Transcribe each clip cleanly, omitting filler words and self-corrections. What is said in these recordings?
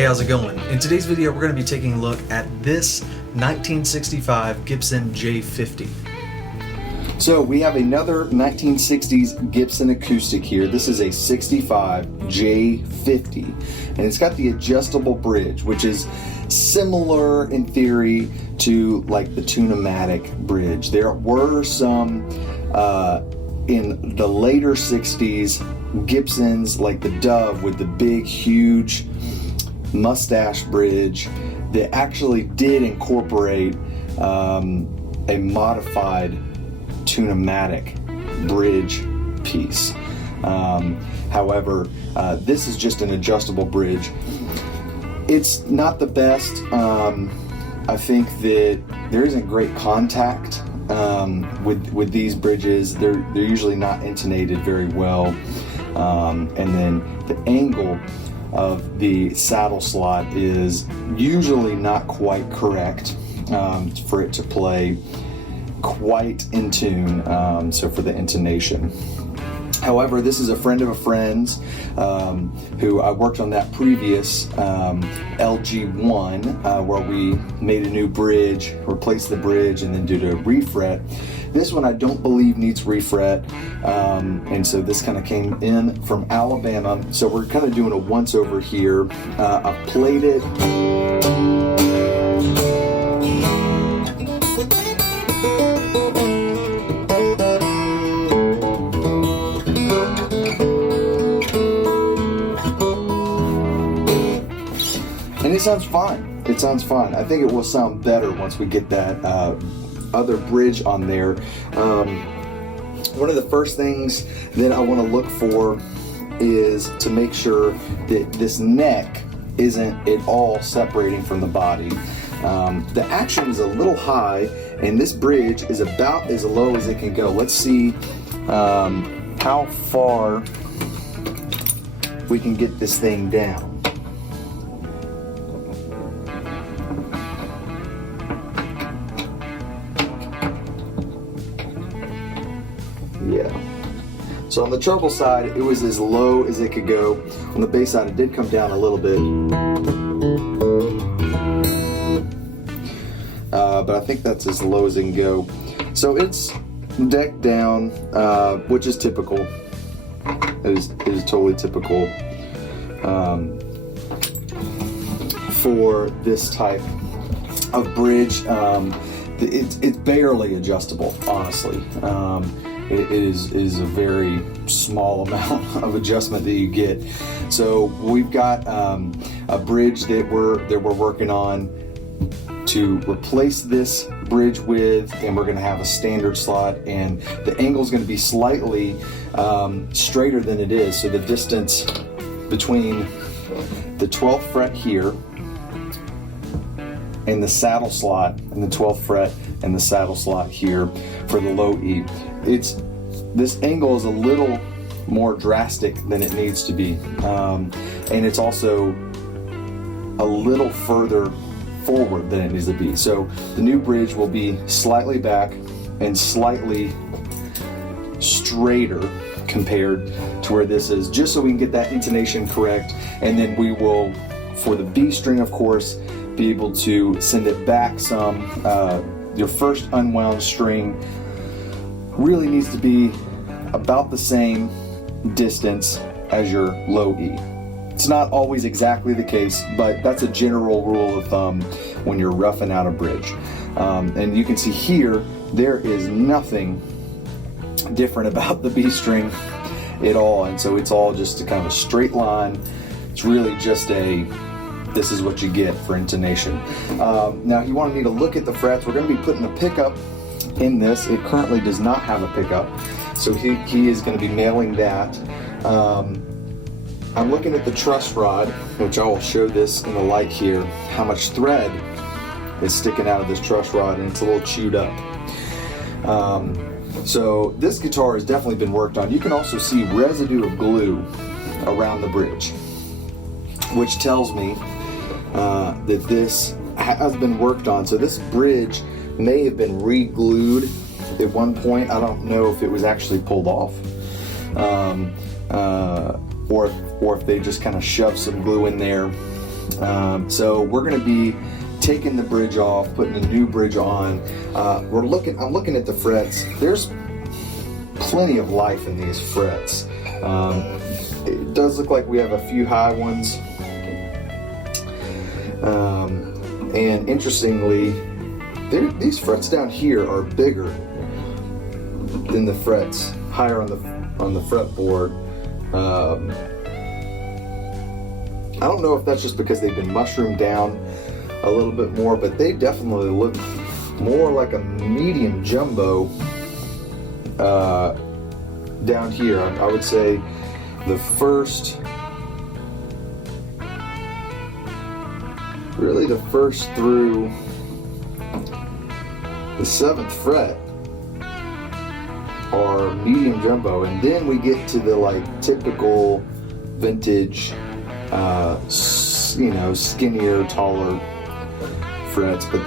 Hey, how's it going? In today's video, we're going to be taking a look at this 1965 Gibson J-50. So we have another 1960s Gibson acoustic here. This is a 65 J-50, and it's got the adjustable bridge, which is similar in theory to like the Tune-o-matic bridge. There were some in the later 60s Gibsons like the Dove with the big huge mustache bridge that actually did incorporate a modified Tune-o-matic bridge piece. However, this is just an adjustable bridge. It's not the best. I think that there isn't great contact with these bridges. They're usually not intonated very well, and then the angle of the saddle slot is usually not quite correct for it to play quite in tune, so for the intonation. However, this is a friend of a friend's who I worked on that previous LG1 where we made a new bridge, replaced the bridge, and then did a refret. This one I don't believe needs refret, and so this kind of came in from Alabama. So we're kind of doing a once over here. I've played it. And it sounds fine. It sounds fine. I think it will sound better once we get that other bridge on there. One of the first things that I want to look for is to make sure that this neck isn't at all separating from the body. The action is a little high, and this bridge is about as low as it can go. Let's see how far we can get this thing down. Yeah. So on the treble side, it was as low as it could go. On the bass side, it did come down a little bit. But I think that's as low as it can go. So it's decked down, which is typical. It is totally typical for this type of bridge. It's barely adjustable, honestly. It is a very small amount of adjustment that you get. So we've got a bridge that we're working on to replace this bridge with, and we're going to have a standard slot, and the angle is going to be slightly straighter than it is. So the distance between the 12th fret here and the saddle slot, and the 12th fret and the saddle slot here for the low E, this angle is a little more drastic than it needs to be, and it's also a little further forward than it needs to be. So the new bridge will be slightly back and slightly straighter compared to where this is, just so we can get that intonation correct, and then we will, for the B string of course, be able to send it back some. Your first unwound string really needs to be about the same distance as your low E. It's not always exactly the case, but that's a general rule of thumb when you're roughing out a bridge. And you can see here, there is nothing different about the B string at all, and so it's all just a kind of a straight line. It's really just this is what you get for intonation. Now he wanted me to look at the frets. We're going to be putting a pickup in this. It currently does not have a pickup, so he is going to be mailing that. I'm looking at the truss rod, which I will show this in the light here, how much thread is sticking out of this truss rod, and it's a little chewed up. So this guitar has definitely been worked on. You can also see residue of glue around the bridge, which tells me that this has been worked on. So this bridge may have been re-glued at one point. I don't know if it was actually pulled off, or if they just kind of shoved some glue in there So we're going to be taking the bridge off, putting a new bridge on. I'm looking at the frets. There's plenty of life in these frets. It does look like we have a few high ones. And interestingly, these frets down here are bigger than the frets higher on the fretboard. I don't know if that's just because they've been mushroomed down a little bit more, but they definitely look more like a medium jumbo down here. I would say the first through the 7th fret are medium jumbo, and then we get to the like typical vintage, skinnier, taller frets. But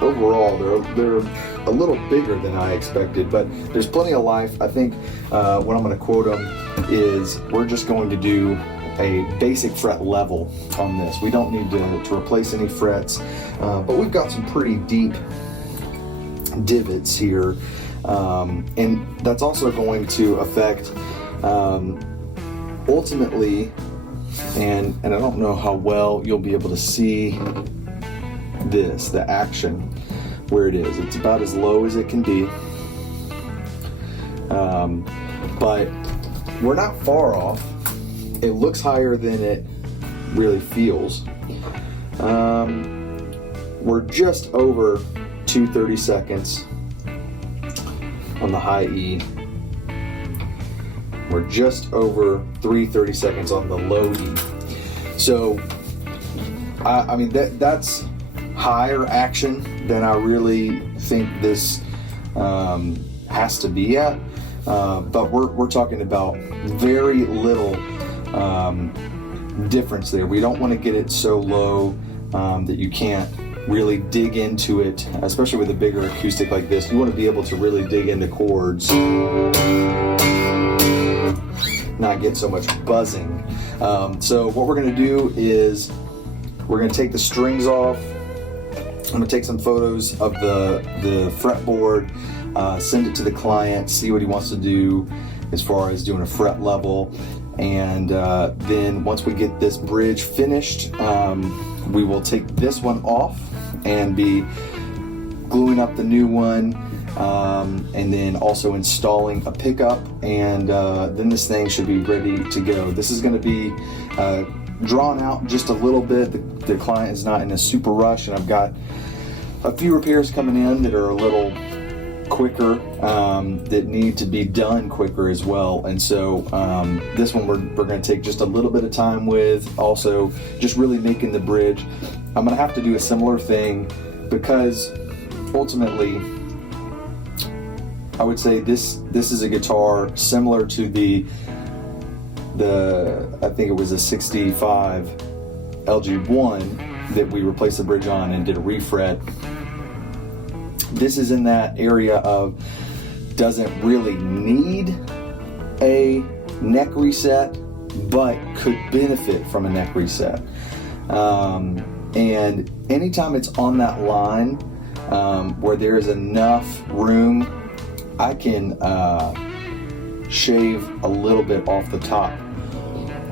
overall they're a little bigger than I expected. But there's plenty of life. I think what I'm going to quote them is we're just going to do a basic fret level on this. We don't need to replace any frets, but we've got some pretty deep divots here, and that's also going to affect ultimately, and I don't know how well you'll be able to see the action where it is. It's about as low as it can be, but we're not far off. It looks higher than it really feels. We're just over 2 30-seconds on the high E. We're just over 3 30-seconds on the low E. So, I mean, that's higher action than I really think this has to be at. But we're talking about very little difference there. We don't want to get it so low that you can't really dig into it, especially with a bigger acoustic like this. You want to be able to really dig into chords, not get so much buzzing. So what we're going to do is we're going to take the strings off. I'm going to take some photos of the fretboard, send it to the client, see what he wants to do as far as doing a fret level. And then once we get this bridge finished, we will take this one off and be gluing up the new one, and then also installing a pickup, and then this thing should be ready to go. This is going to be drawn out just a little bit. The client is not in a super rush, and I've got a few repairs coming in that are a little quicker, that need to be done quicker as well. And so this one we're going to take just a little bit of time with, also just really making the bridge. I'm going to have to do a similar thing because ultimately I would say this is a guitar similar to the I think it was a 65 LG1 that we replaced the bridge on and did a refret. This is in that area of doesn't really need a neck reset, but could benefit from a neck reset. And anytime it's on that line where there is enough room, I can shave a little bit off the top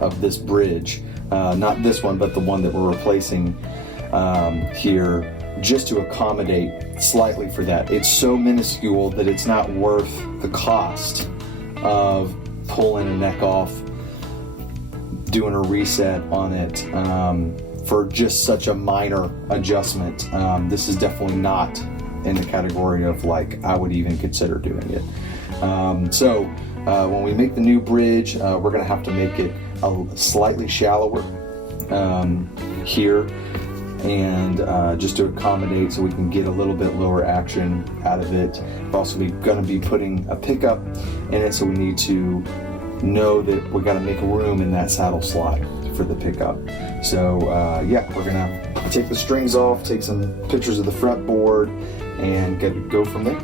of this bridge. Not this one, but the one that we're replacing here, just to accommodate slightly for that. It's so minuscule that it's not worth the cost of pulling a neck off, doing a reset on it for just such a minor adjustment. This is definitely not in the category of like I would even consider doing it. So when we make the new bridge, we're going to have to make it slightly shallower here, and just to accommodate so we can get a little bit lower action out of it. We're also going to be putting a pickup in it, so we need to know that we got to make room in that saddle slot for the pickup. So yeah, we're going to take the strings off, take some pictures of the fretboard, and go from there.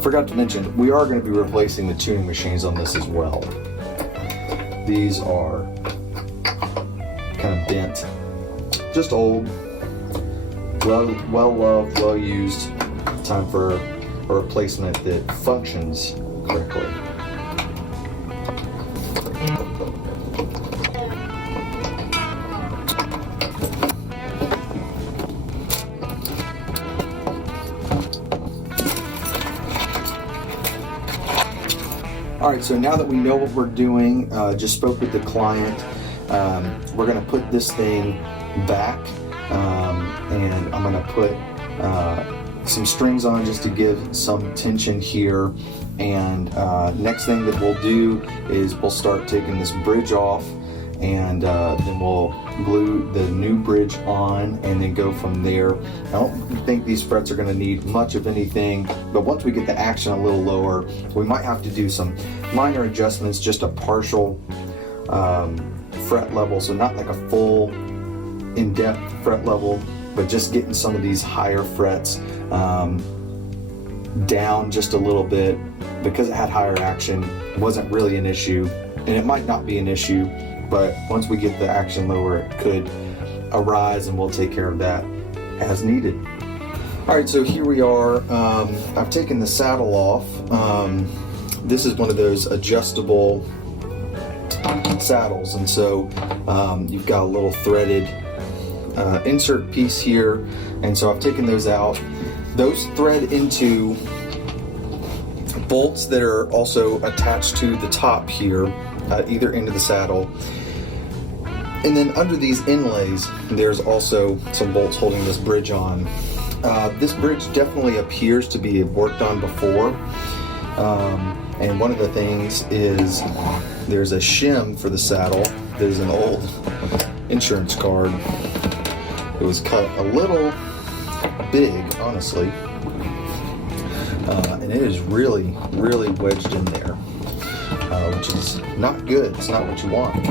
Forgot to mention, we are going to be replacing the tuning machines on this as well. These are dent. Just old, well loved, well used. Time for a replacement that functions correctly. Alright, so now that we know what we're doing, just spoke with the client, we're going to put this thing back, and I'm going to put some strings on just to give some tension here. And next thing that we'll do is we'll start taking this bridge off, and then we'll glue the new bridge on and then go from there. I don't think these frets are going to need much of anything, but once we get the action a little lower, we might have to do some minor adjustments, just a partial fret level, so not like a full in-depth fret level, but just getting some of these higher frets down just a little bit. Because it had higher action, it wasn't really an issue, and it might not be an issue, but once we get the action lower, it could arise, and we'll take care of that as needed. Alright, so here we are. I've taken the saddle off. This is one of those adjustable saddles, and so you've got a little threaded insert piece here, and so I've taken those out. Those thread into bolts that are also attached to the top here at either end of the saddle. And then under these inlays, there's also some bolts holding this bridge on. This bridge definitely appears to be worked on before. And one of the things is there's a shim for the saddle. There's an old insurance card. It was cut a little big, honestly. And it is really wedged in there, which is not good. It's not what you want.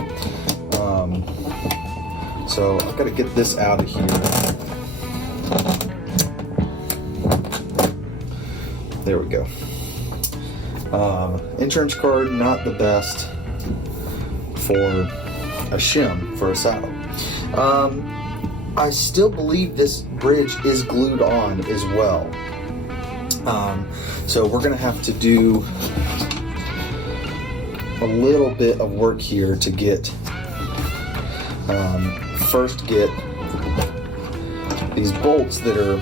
So I've got to get this out of here. There we go. Insurance card, not the best for a shim for a saddle. I still believe this bridge is glued on as well. So we're gonna have to do a little bit of work here to get, first get these bolts that are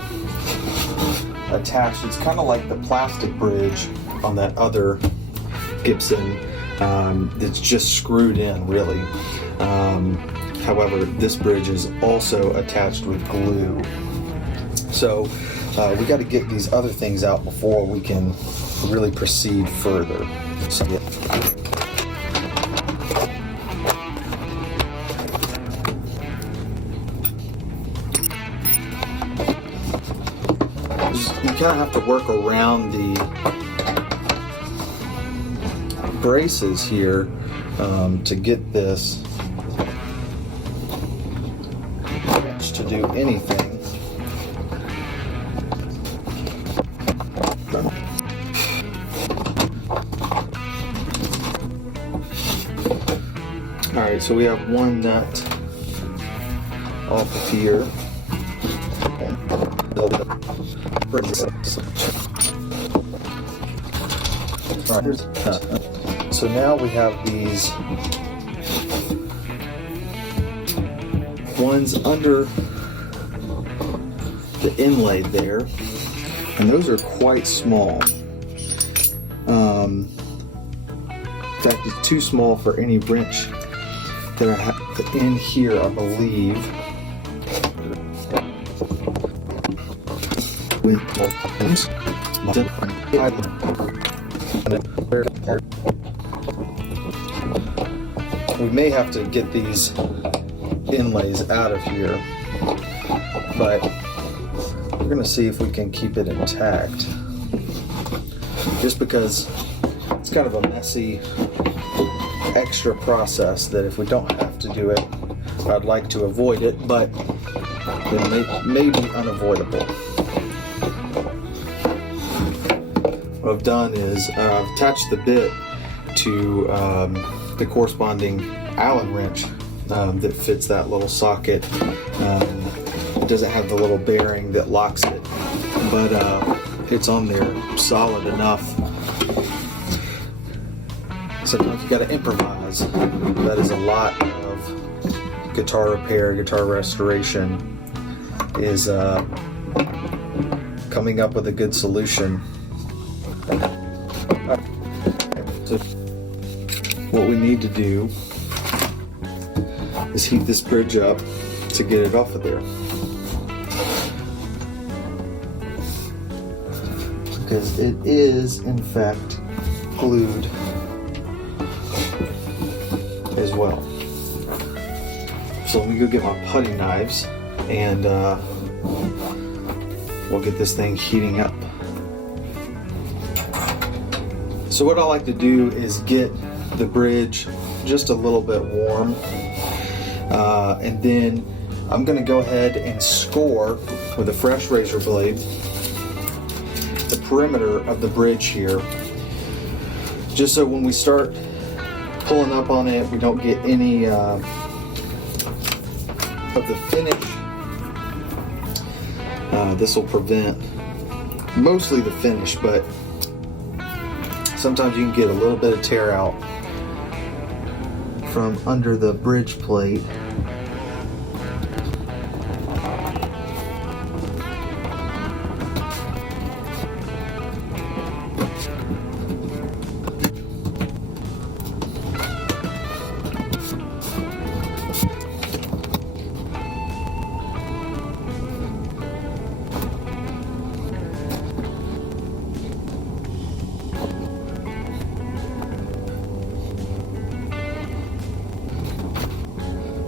attached. It's kind of like the plastic bridge on that other Gibson that's just screwed in, really. However, this bridge is also attached with glue. So we got to get these other things out before we can really proceed further. So, yeah. You kind of have to work around the braces here to get this to do anything. Alright, so we have one nut off of here. So now we have these ones under the inlay there, and those are quite small. In fact, it's too small for any wrench that I have in here, I believe. We may have to get these inlays out of here, but we're going to see if we can keep it intact. Just because it's kind of a messy extra process that if we don't have to do it, I'd like to avoid it, but it may be unavoidable. What I've done is I've attached the bit to the corresponding Allen wrench that fits that little socket. It doesn't have the little bearing that locks it, but it's on there solid enough. Sometimes you got to improvise. That is a lot of guitar repair, guitar restoration, is coming up with a good solution. So what we need to do is heat this bridge up to get it off of there, because it is in fact glued as well. So let me go get my putty knives and we'll get this thing heating up. So what I like to do is get the bridge just a little bit warm, and then I'm going to go ahead and score with a fresh razor blade the perimeter of the bridge here, just so when we start pulling up on it we don't get any of the finish. This will prevent mostly the finish, but sometimes you can get a little bit of tear out from under the bridge plate.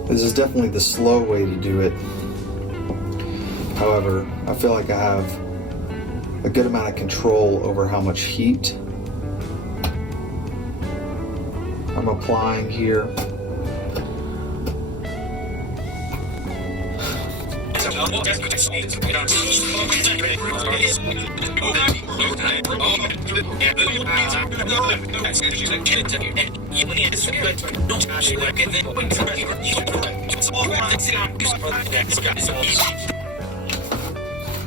This is definitely the slow way to do it. However, I feel like I have a good amount of control over how much heat I'm applying here.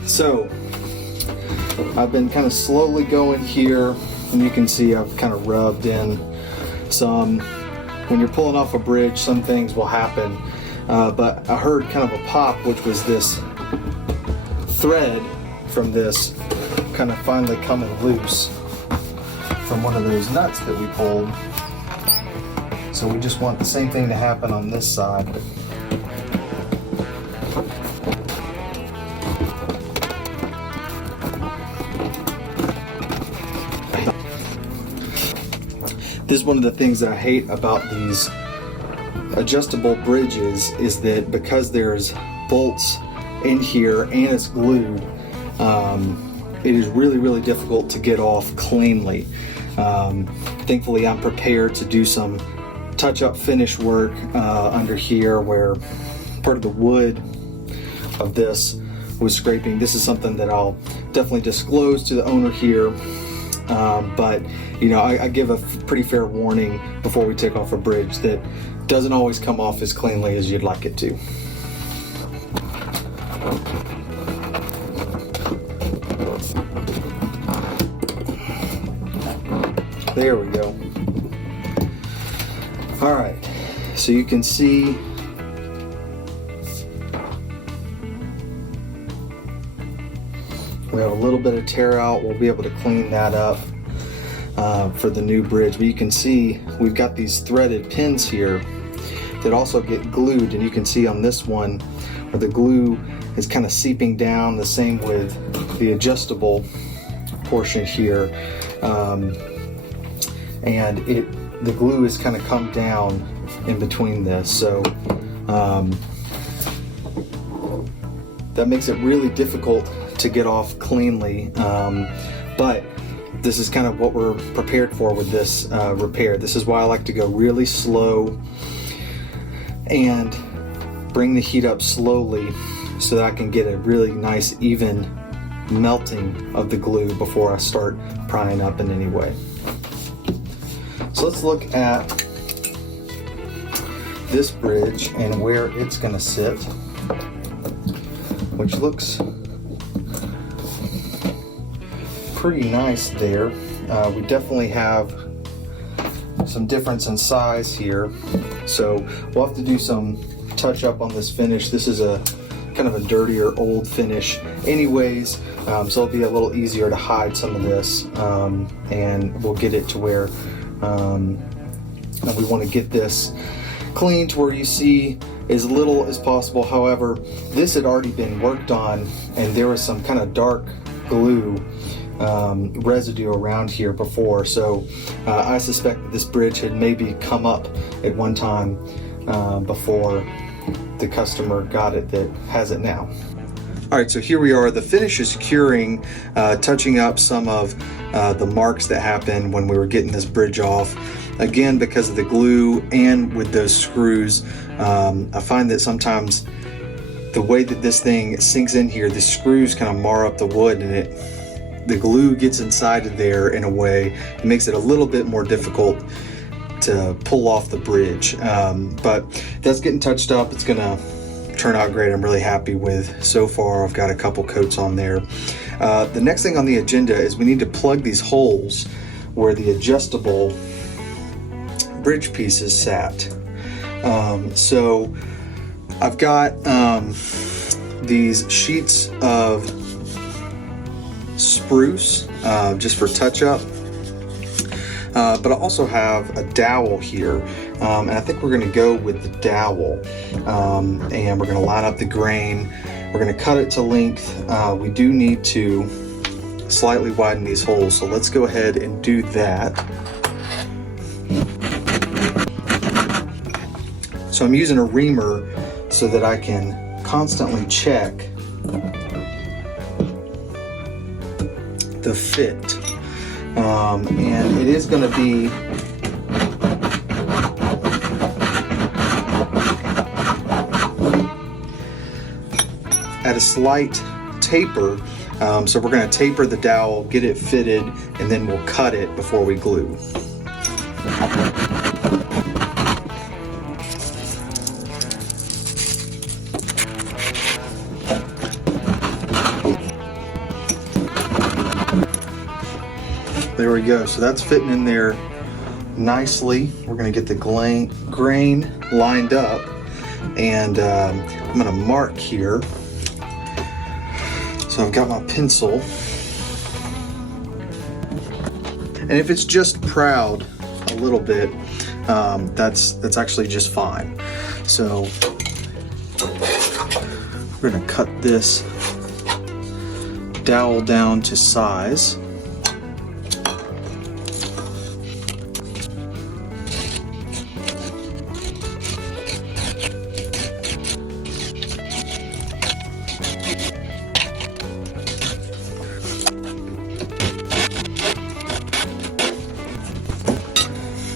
So I've been kind of slowly going here, and you can see I've kind of rubbed in some. When you're pulling off a bridge, some things will happen, but I heard kind of a pop, which was this thread from this kind of finally coming loose from one of those nuts that we pulled. So we just want the same thing to happen on this side. This is one of the things that I hate about these adjustable bridges, is that because there's bolts in here and it's glued, it is really difficult to get off cleanly. Thankfully I'm prepared to do some touch-up finish work under here where part of the wood of this was scraping. This is something that I'll definitely disclose to the owner here, but you know, I give a pretty fair warning before we take off a bridge that doesn't always come off as cleanly as you'd like it to. There we go. All right, so you can see we have a little bit of tear out. We'll be able to clean that up for the new bridge. But you can see we've got these threaded pins here that also get glued, and you can see on this one where the glue is kind of seeping down, the same with the adjustable portion here, and the glue has kind of come down in between this, so that makes it really difficult to get off cleanly, but this is kind of what we're prepared for with this repair. This is why I like to go really slow and bring the heat up slowly so that I can get a really nice even melting of the glue before I start prying up in any way. So let's look at this bridge and where it's going to sit, which looks pretty nice there. We definitely have some difference in size here, so we'll have to do some touch up on this finish. This is a kind of a dirtier old finish anyways, so it'll be a little easier to hide some of this, and we'll get it to where we want to get this clean to where you see as little as possible. However, this had already been worked on and there was some kind of dark glue residue around here before, so I suspect that this bridge had maybe come up at one time before the customer got it that has it now. All right, so here we are. The finish is curing, touching up some of the marks that happened when we were getting this bridge off. Again, because of the glue and with those screws, I find that sometimes the way that this thing sinks in here, the screws kind of mar up the wood, and the glue gets inside of there in a way. It makes it a little bit more difficult to pull off the bridge, but that's getting touched up. It's gonna turn out great. I'm really happy with so far. I've got a couple coats on there. The next thing on the agenda is we need to plug these holes where the adjustable bridge pieces sat. So I've got these sheets of spruce just for touch up, but I also have a dowel here, and I think we're going to go with the dowel, and we're going to line up the grain. We're going to cut it to length. We do need to slightly widen these holes, so let's go ahead and do that. So I'm using a reamer so that I can constantly check the fit, and it is going to be at a slight taper, so we're going to taper the dowel, get it fitted, and then we'll cut it before we glue. There we go. So that's fitting in there nicely. We're going to get the grain lined up, and I'm going to mark here. So I've got my pencil, and if it's just proud a little bit, that's actually just fine. So we're going to cut this dowel down to size.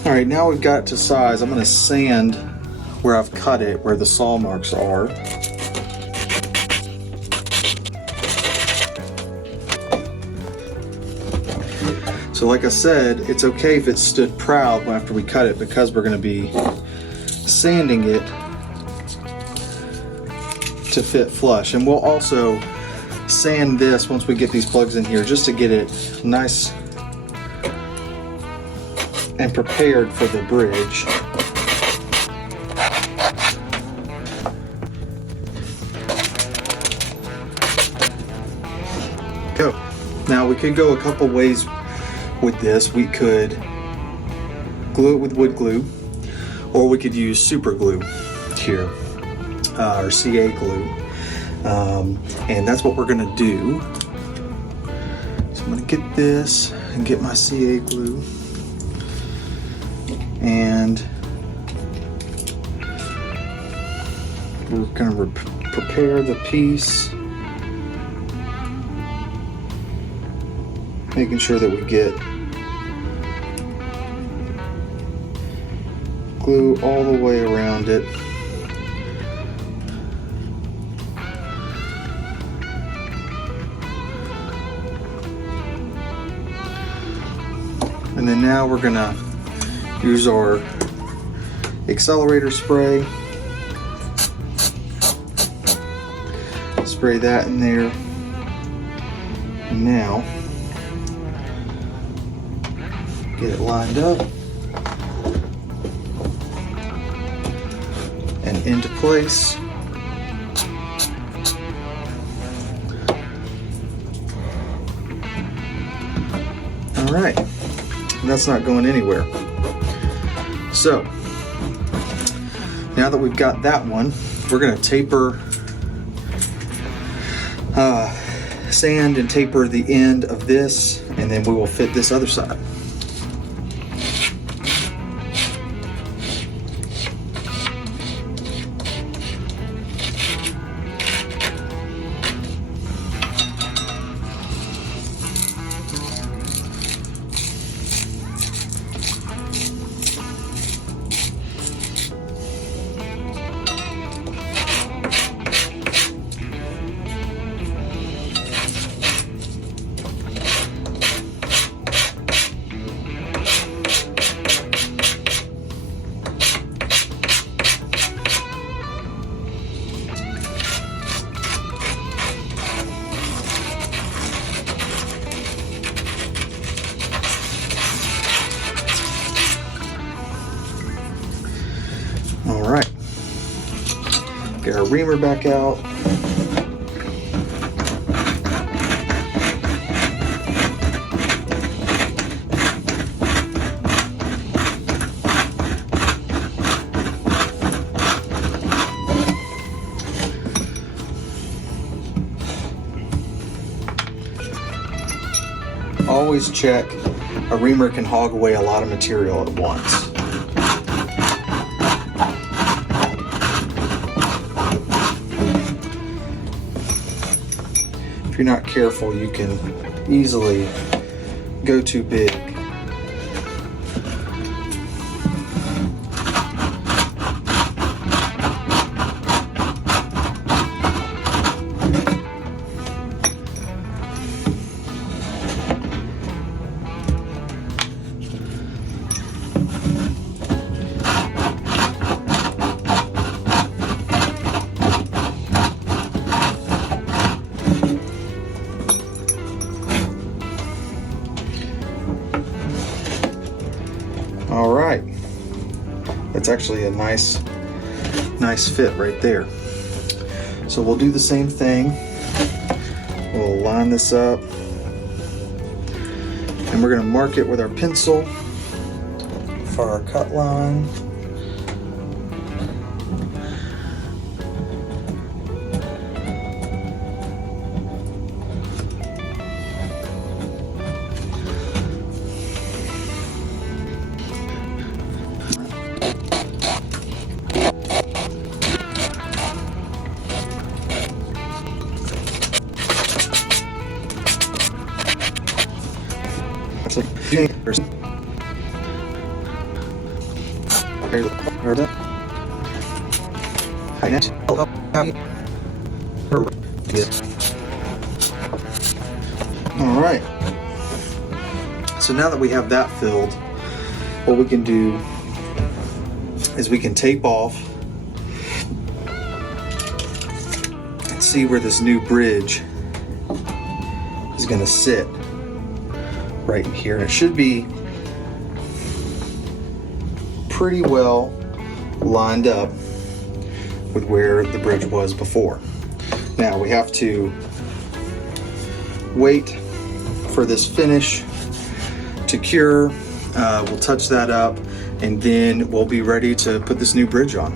All right, now we've got to size. I'm going to sand where I've cut it, where the saw marks are. So like I said, it's okay if it stood proud after we cut it, because we're going to be sanding it to fit flush. And we'll also sand this once we get these plugs in here, just to get it nice and prepared for the bridge. Go. Now we could go a couple ways with this. We could glue it with wood glue, or we could use super glue here, or CA glue, and that's what we're gonna do. So I'm gonna get this and get my CA glue, and we're going to prepare the piece, making sure that we get glue all the way around it. And then now we're going to use our accelerator spray. Spray that in there. Now, get it lined up and into place. All right, that's not going anywhere. So, now that we've got that one, we're going to taper, sand and taper the end of this, and then we will fit this other side. All right, get our reamer back out. Always check. A reamer can hog away a lot of material at once. If you're not careful, you can easily go too big. All right, that's actually a nice fit right there. So we'll do the same thing. We'll line this up, and we're going to mark it with our pencil for our cut line. All right, so now that we have that filled, what we can do is we can tape off and see where this new bridge is going to sit right here, and it should be pretty well lined up with where the bridge was before. Now we have to wait for this finish to cure. We'll touch that up, and then we'll be ready to put this new bridge on.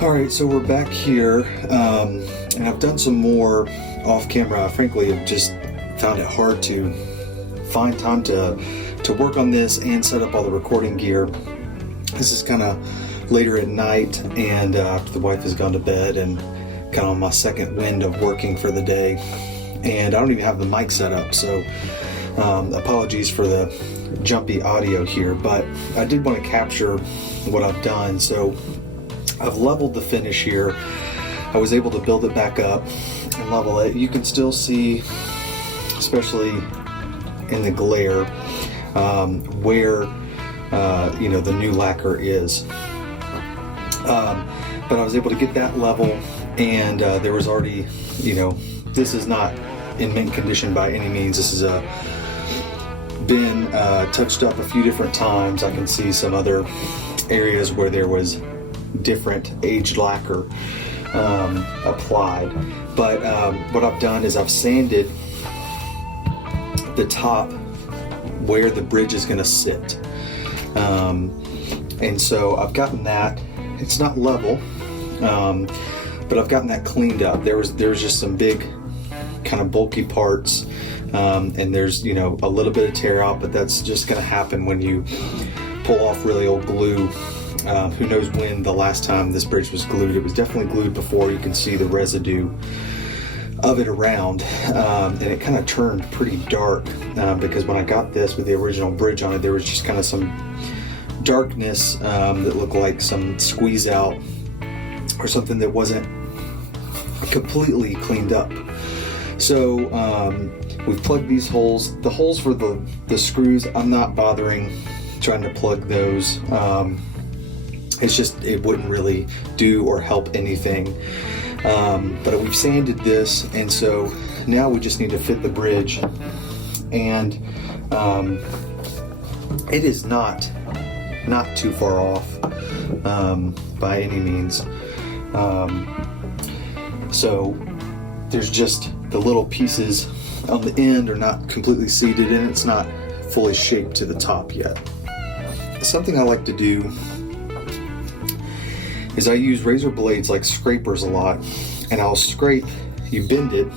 All right, so we're back here, and I've done some more off camera. Frankly, I've just found it hard to find time to work on this and set up all the recording gear. This is kind of later at night, and after the wife has gone to bed, and kind of on my second wind of working for the day, and I don't even have the mic set up, so apologies for the jumpy audio here, but I did want to capture what I've done. So I've leveled the finish here. I was able to build it back up and level it. You can still see, especially in the glare, where the new lacquer is. But I was able to get that level, and there was already, you know, this is not in mint condition by any means. This has been touched up a few different times. I can see some other areas where there was different aged lacquer applied. But what I've done is I've sanded the top where the bridge is going to sit. And so I've gotten that. It's not level, but I've gotten that cleaned up. There was just some big kind of bulky parts, and there's, you know, a little bit of tear out, but that's just going to happen when you pull off really old glue. Who knows when the last time this bridge was glued. It was definitely glued before. You can see the residue of it around, and it kind of turned pretty dark because when I got this with the original bridge on it, there was just kind of some darkness that looked like some squeeze out or something that wasn't completely cleaned up. So we've plugged these holes. The holes for the screws, I'm not bothering trying to plug those. It's just, it wouldn't really do or help anything. But we've sanded this, and so now we just need to fit the bridge, and it is not too far off by any means. So there's just the little pieces on the end are not completely seated, and it's not fully shaped to the top yet. Something I like to do is I use razor blades like scrapers a lot, and I'll scrape, you bend it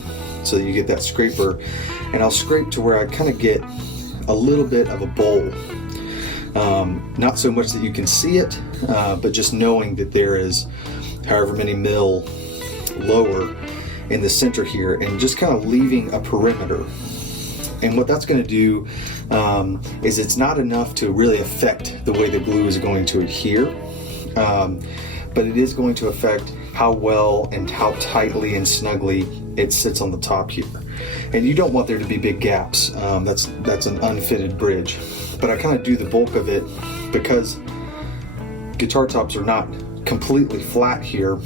so that you get that scraper, and I'll scrape to where I kind of get a little bit of a bowl. Not so much that you can see it, but just knowing that there is however many mil lower in the center here, and just kind of leaving a perimeter. And what that's going to do is it's not enough to really affect the way the glue is going to adhere, but it is going to affect how well and how tightly and snugly it sits on the top here. And you don't want there to be big gaps. That's an unfitted bridge. But I kind of do the bulk of it because guitar tops are not completely flat here,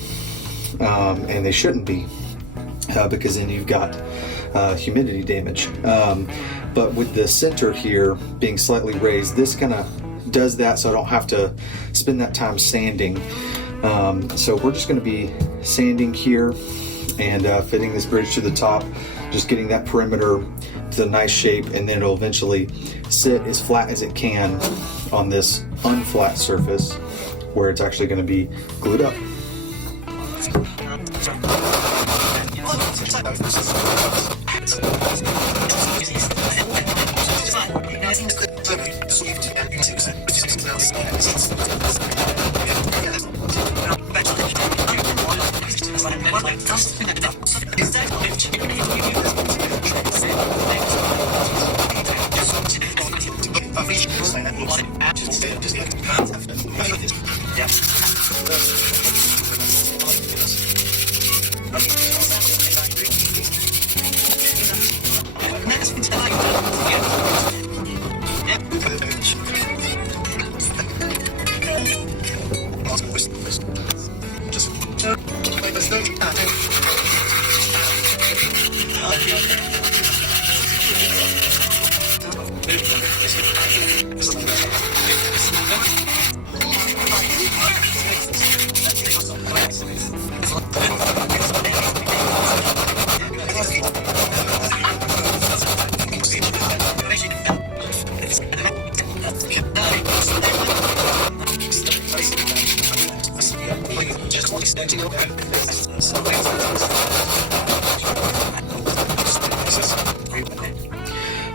and they shouldn't be, because then you've got humidity damage. But with the center here being slightly raised, this kind of does that, so I don't have to spend that time sanding. So we're just going to be sanding here and fitting this bridge to the top, just getting that perimeter to a nice shape, and then it'll eventually sit as flat as it can on this unflat surface where it's actually going to be glued up.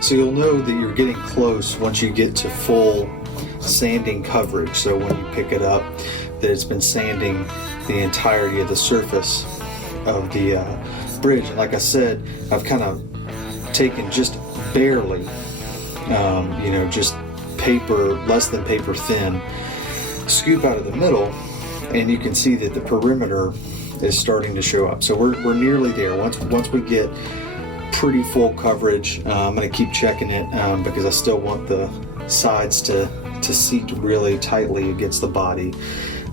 So you'll know that you're getting close once you get to full sanding coverage. So when you pick it up, that it's been sanding the entirety of the surface of the bridge. And like I said, I've kind of taken just barely, just paper, less than paper thin, scoop out of the middle, and you can see that the perimeter is starting to show up. So we're nearly there. Once we get pretty full coverage, I'm going to keep checking it because I still want the sides to seat really tightly against the body.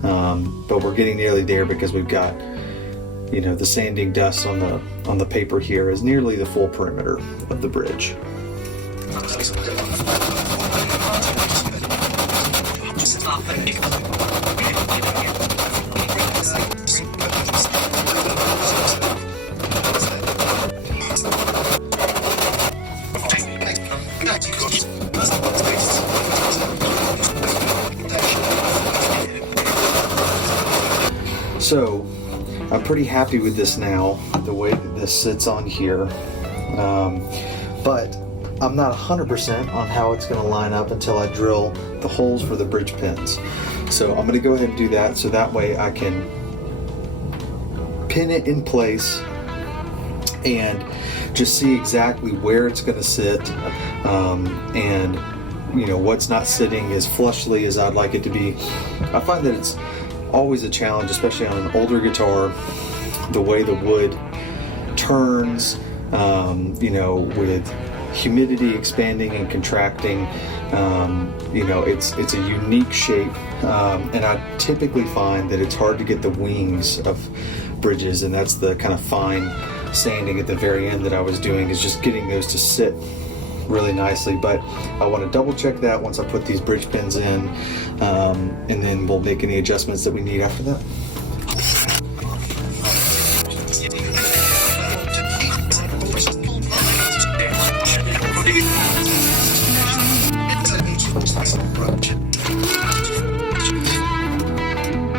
but we're getting nearly there because we've got, you know, the sanding dust on the paper here is nearly the full perimeter of the bridge. So I'm pretty happy with this now, the way that this sits on here, but I'm not 100% on how it's going to line up until I drill the holes for the bridge pins. So I'm going to go ahead and do that, so that way I can pin it in place and just see exactly where it's going to sit, and you know, what's not sitting as flushly as I'd like it to be. I find that it's always a challenge, especially on an older guitar, the way the wood turns, you know, with humidity expanding and contracting. You know, it's a unique shape, and I typically find that it's hard to get the wings of bridges, and that's the kind of fine sanding at the very end that I was doing, is just getting those to sit really nicely. But I want to double check that once I put these bridge pins in, and then we'll make any adjustments that we need after that.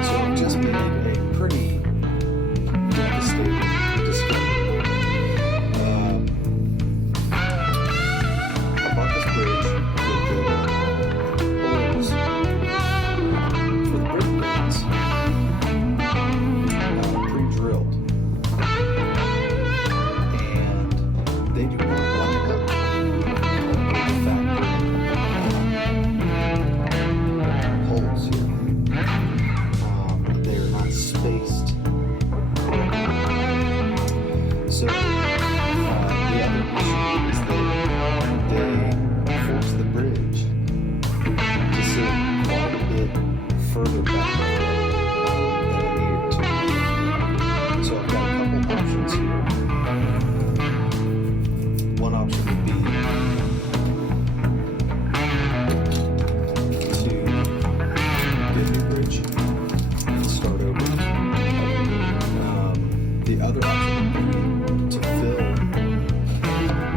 So I've just made a pretty devastating discovery. I bought this bridge with the holes for the bridge pins pre-drilled, and they do not line up with the factory holes here. They are not spaced correctly. So the other issue is that they force the bridge to sit quite a bit further back than I need it to. So I've got a couple options here. One option would be to get a new bridge and start over. The other option would be to fill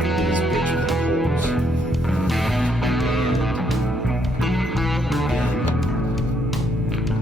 these bridge pin holes and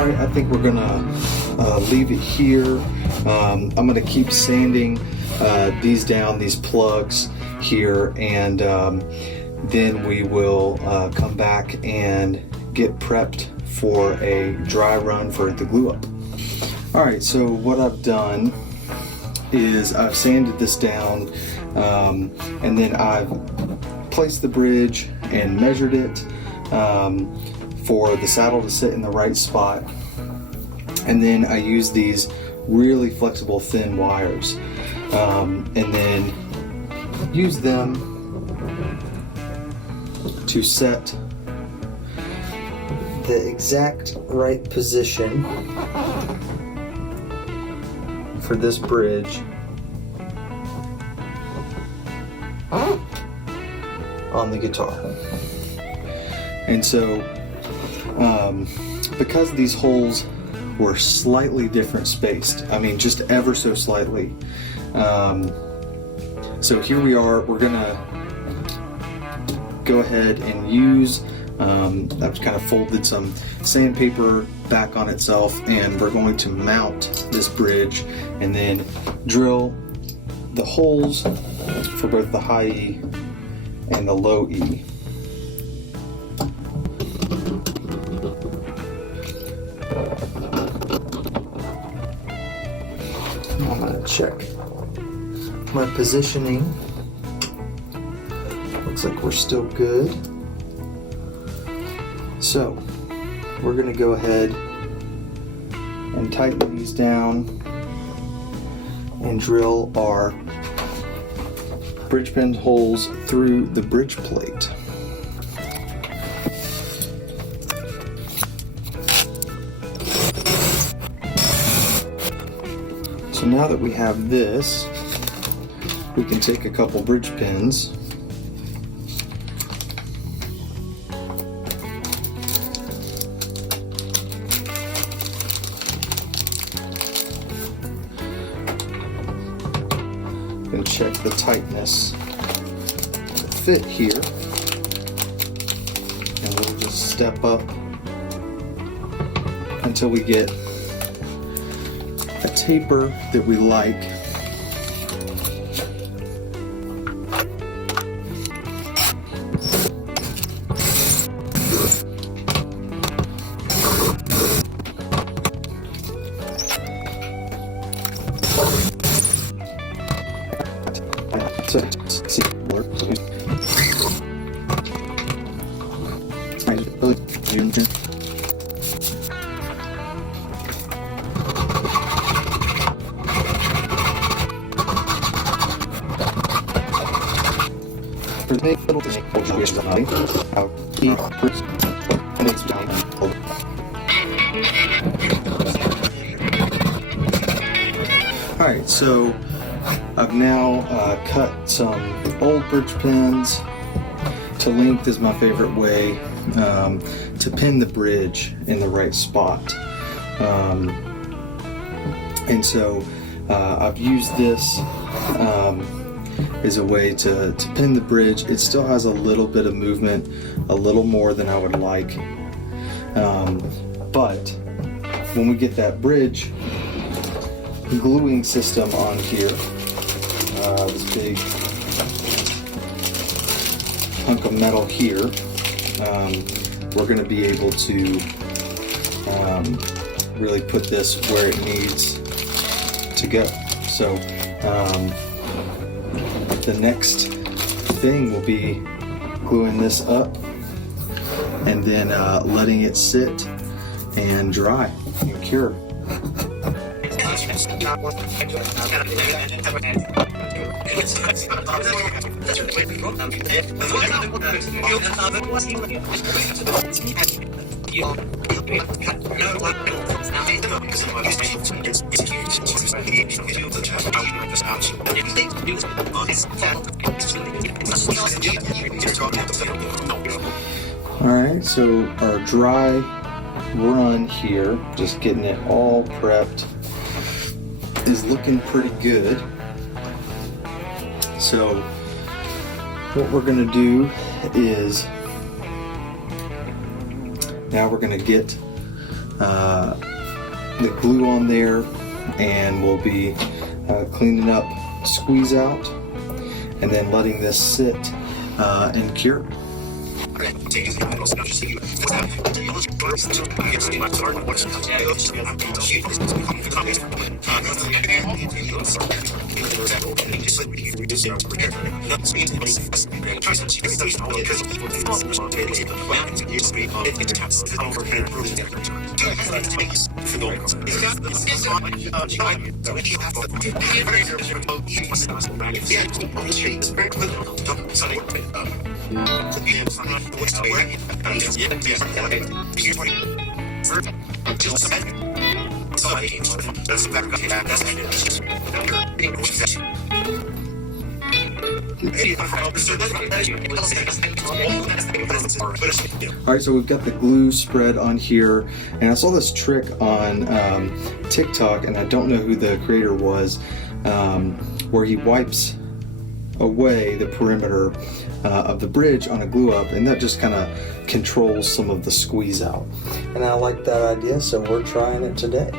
All right, I think we're gonna leave it here. I'm gonna keep sanding these down, these plugs here, and then we will come back and get prepped for a dry run for the glue up. All right, so what I've done is I've sanded this down, and then I've placed the bridge and measured it for the saddle to sit in the right spot. And then I use these really flexible thin wires, and then use them to set the exact right position for this bridge on the guitar. And so because these holes were slightly different spaced, I mean just ever so slightly, so here we are, we're gonna go ahead and use I've kind of folded some sandpaper back on itself, and we're going to mount this bridge and then drill the holes for both the high E and the low E. I'm going to check my positioning. Looks like we're still good. So we're going to go ahead and tighten these down and drill our bridge pin holes through the bridge plate. So now that we have this, we can take a couple bridge pins and check the tightness fit here, and we'll just step up until we get a taper that we like. Alright, so I've now cut some old bridge pins. To length is my favorite way to pin the bridge in the right spot. And so I've used this as a way to pin the bridge. It still has a little bit of movement, a little more than I would like. But when we get that bridge gluing system on here, this big hunk of metal here, we're going to be able to really put this where it needs to go. So the next thing will be gluing this up and then letting it sit and dry and cure. Alright, so our dry run here, just getting it all prepped, is looking pretty good. So what we're going to do is now we're going to get the glue on there, and we'll be cleaning up squeeze out and then letting this sit and cure. Alright, so we've got the glue spread on here, and I saw this trick on TikTok, and I don't know who the creator was, where he wipes away the perimeter of the bridge on a glue up, and that just kind of controls some of the squeeze out. And I like that idea, so we're trying it today.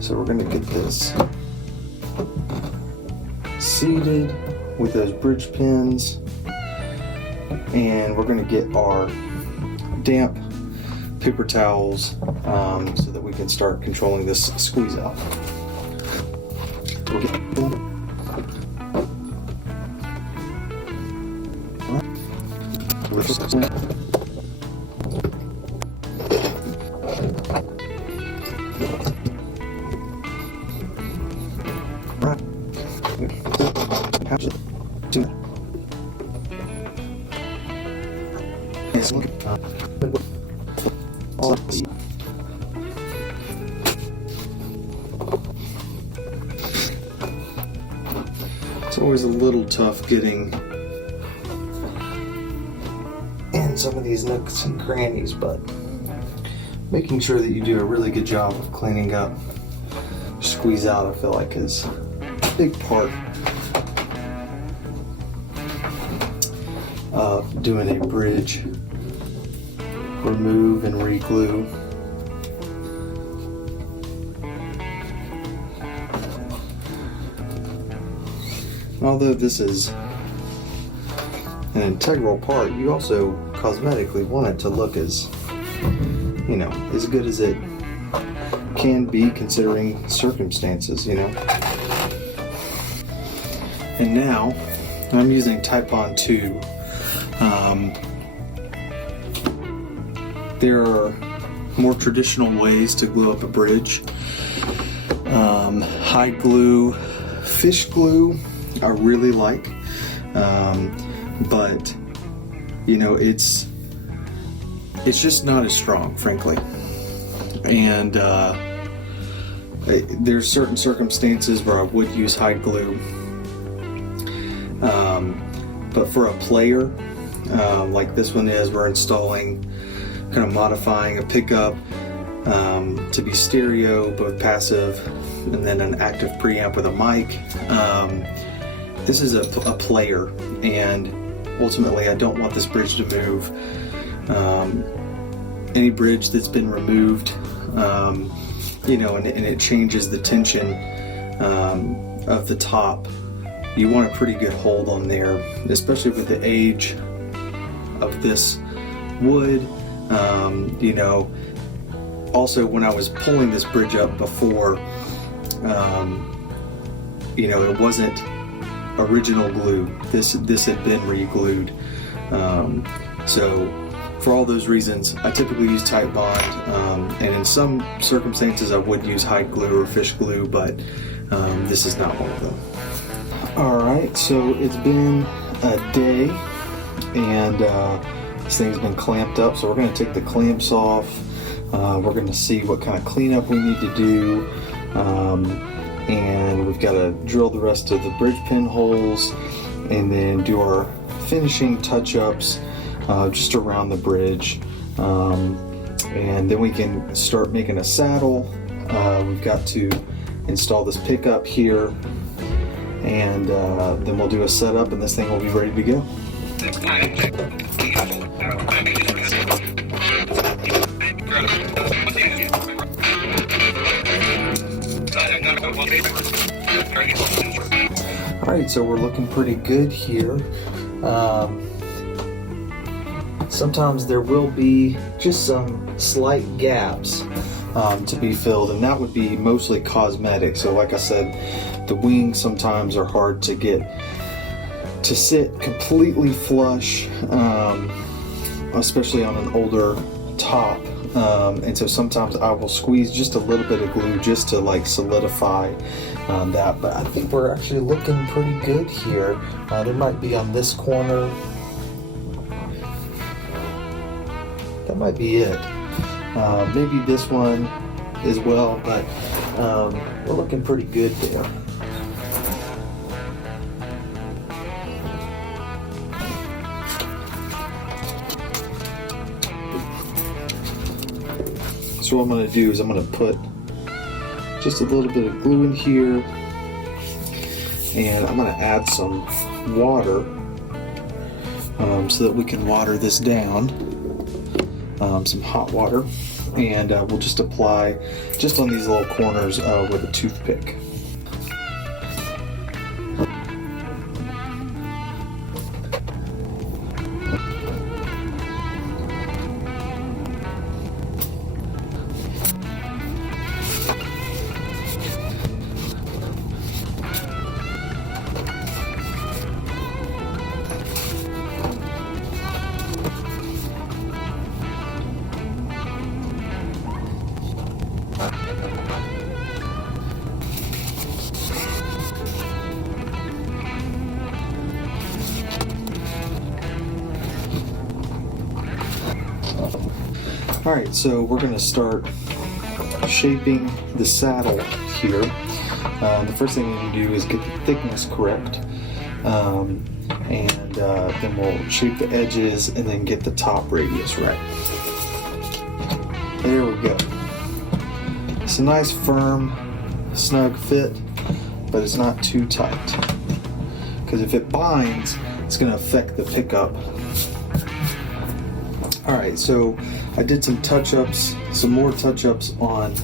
So we're going to get this seated with those bridge pins, and we're going to get our damp paper towels so that we can start controlling this squeeze out. It's always a little tough getting in some of these nooks and crannies, but making sure that you do a really good job of cleaning up squeeze out, I feel like, is a big part of doing a bridge remove and re-glue. Although this is an integral part, you also cosmetically want it to look as, you know, as good as it can be considering circumstances, you know. And now I'm using Type-On 2. There are more traditional ways to glue up a bridge. Hide glue, fish glue, I really like, but you know, it's just not as strong, frankly. And there's certain circumstances where I would use hide glue, but for a player like this one is, we're installing, kind of modifying a pickup to be stereo, both passive and then an active preamp with a mic. This is a player, and ultimately I don't want this bridge to move. Any bridge that's been removed, you know, and it changes the tension of the top, you want a pretty good hold on there, especially with the age of this wood. You know, also when I was pulling this bridge up before, you know, it wasn't original glue. This had been re-glued. So for all those reasons, I typically use tight bond, and in some circumstances I would use hide glue or fish glue, but this is not one of them. Alright, so it's been a day, and this thing's been clamped up, so we're going to take the clamps off. We're going to see what kind of cleanup we need to do, and we've got to drill the rest of the bridge pin holes and then do our finishing touch-ups just around the bridge, and then we can start making a saddle. We've got to install this pickup here, and then we'll do a setup, and this thing will be ready to go. All right, so we're looking pretty good here. Sometimes there will be just some slight gaps to be filled, and that would be mostly cosmetic. So like I said, the wings sometimes are hard to get to sit completely flush, especially on an older top. And so sometimes I will squeeze just a little bit of glue just to like solidify that. But I think we're actually looking pretty good here. There might be on this corner. That might be it. Maybe this one as well, but we're looking pretty good there. So what I'm going to do is I'm going to put just a little bit of glue in here, and I'm going to add some water so that we can water this down, some hot water, and we'll just apply just on these little corners with a toothpick. Alright, so we're going to start shaping the saddle here. The first thing we need to do is get the thickness correct, and then we'll shape the edges and then get the top radius right. There we go. It's a nice firm, snug fit, but it's not too tight, because if it binds, it's going to affect the pickup. Alright, so I did some touch-ups, some more touch-ups on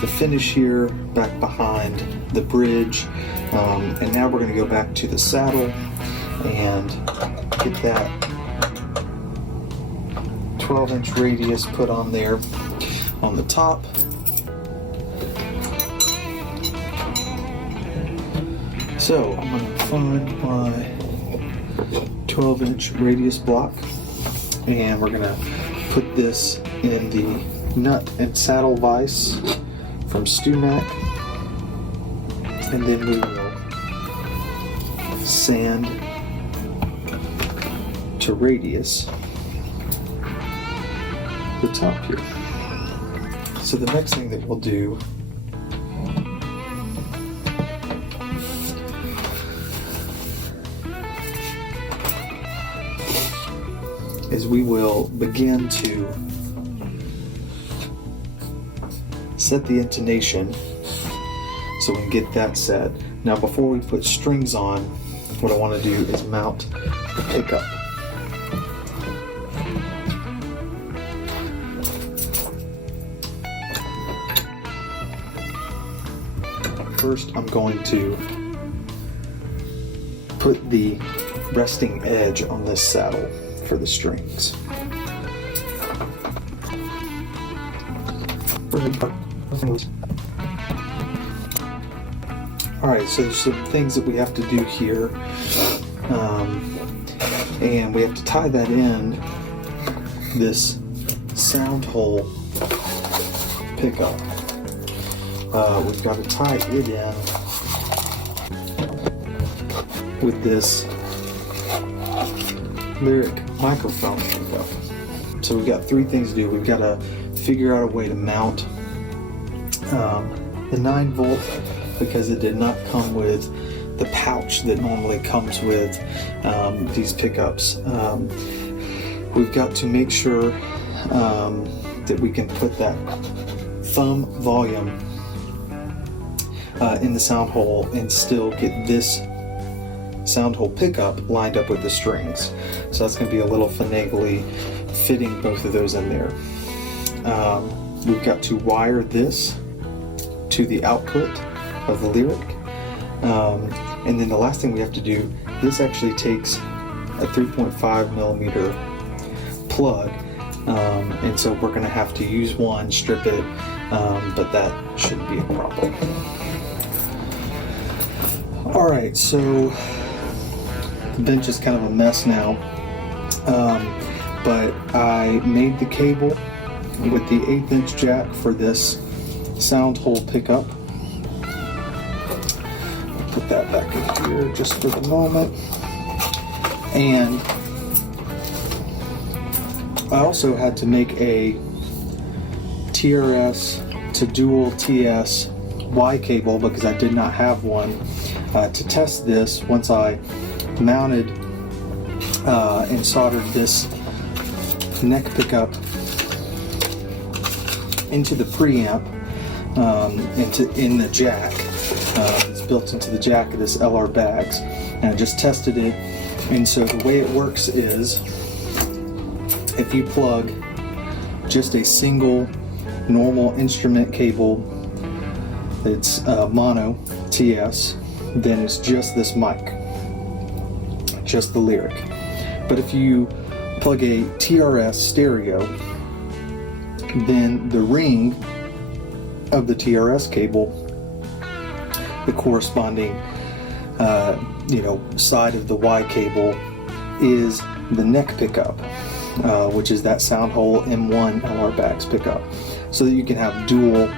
the finish here, back behind the bridge, and now we're going to go back to the saddle and get that 12-inch radius put on there on the top. So I'm going to find my 12-inch radius block, and we're going to put this in the nut and saddle vise from Stumac, and then we will sand to radius the top here. So the next thing that we'll do is we will begin to set the intonation so we can get that set. Now before we put strings on, what I want to do is mount the pickup. First I'm going to put the resting edge on this saddle for the strings. Alright, so there's some things that we have to do here, and we have to tie that in this sound hole pickup. We've got to tie it in with this Lyric microphone pickup. So we've got three things to do. We've got to figure out a way to mount the 9-volt, because it did not come with the pouch that normally comes with these pickups. We've got to make sure that we can put that thumb volume in the sound hole and still get this sound hole pickup lined up with the strings. So that's going to be a little finagly fitting both of those in there. We've got to wire this to the output of the Lyric, And then the last thing we have to do, this actually takes a 3.5 millimeter plug, and so we're going to have to use one, strip it, but that shouldn't be a problem. Alright, so the bench is kind of a mess now, but I made the cable with the 1/8 inch jack for this sound hole pickup. Put that back in here just for the moment. And I also had to make a TRS to dual TS Y cable because I did not have one to test this. Once I mounted and soldered this neck pickup into the preamp, in the jack. It's built into the jack of this LR Bags, and I just tested it. And so the way it works is, if you plug just a single normal instrument cable that's mono TS, then it's just this mic, just the lyric. But if you plug a TRS stereo, then the ring of the TRS cable, the corresponding side of the Y cable, is the neck pickup, which is that sound hole M1 LR Bags pickup, so that you can have dual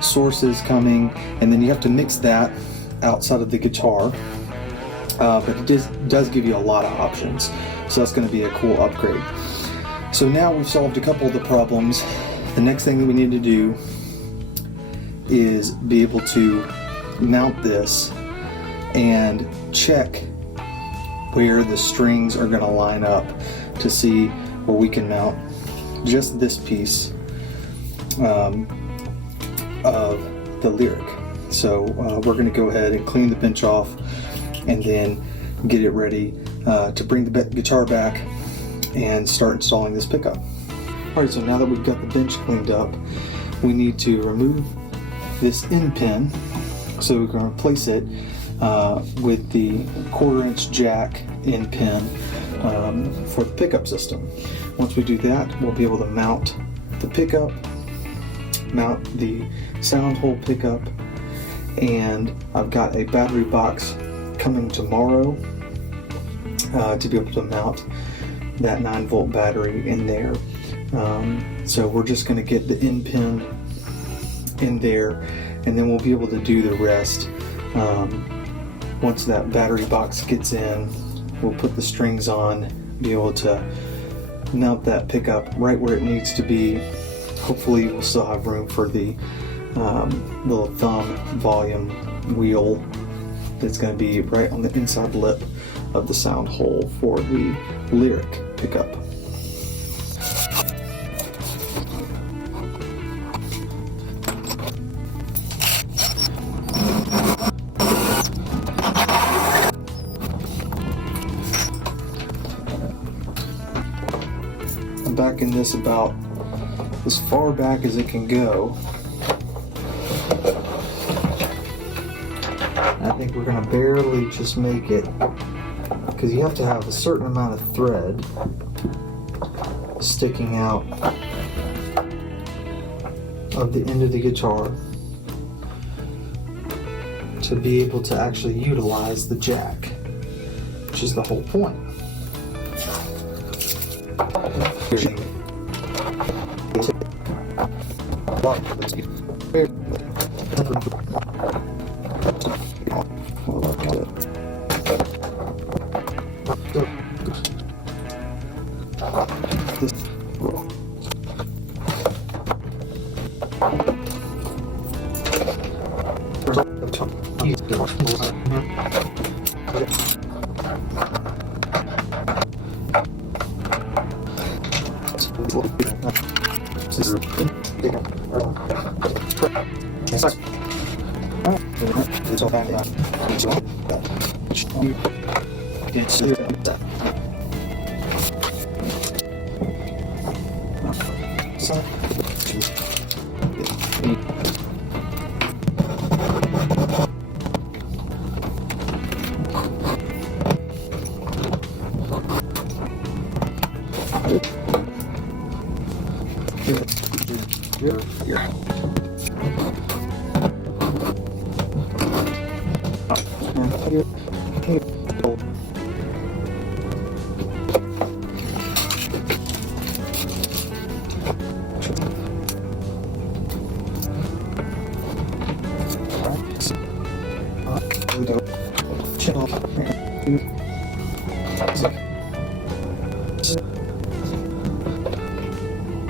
sources coming, and then you have to mix that outside of the guitar, but it does give you a lot of options, so that's going to be a cool upgrade. So now we've solved a couple of the problems. The next thing that we need to do is be able to mount this and check where the strings are going to line up to see where we can mount just this piece of the lyric. So we're going to go ahead and clean the bench off and then get it ready to bring the guitar back and start installing this pickup. Alright, so now that we've got the bench cleaned up, we need to remove this end pin. So we're going to replace it with the 1/4 inch jack end pin for the pickup system. Once we do that, we'll be able to mount the pickup, mount the sound hole pickup, and I've got a battery box coming tomorrow to be able to mount that 9-volt battery in there. So we're just going to get the end pin in there, and then we'll be able to do the rest. Once that battery box gets in, we'll put the strings on, be able to mount that pickup right where it needs to be. Hopefully we'll still have room for the little thumb volume wheel that's going to be right on the inside lip of the sound hole for the lyric pickup. I'm backing this about as far back as it can go. I think we're going to barely just make it, because you have to have a certain amount of thread sticking out of the end of the guitar to be able to actually utilize the jack, which is the whole point.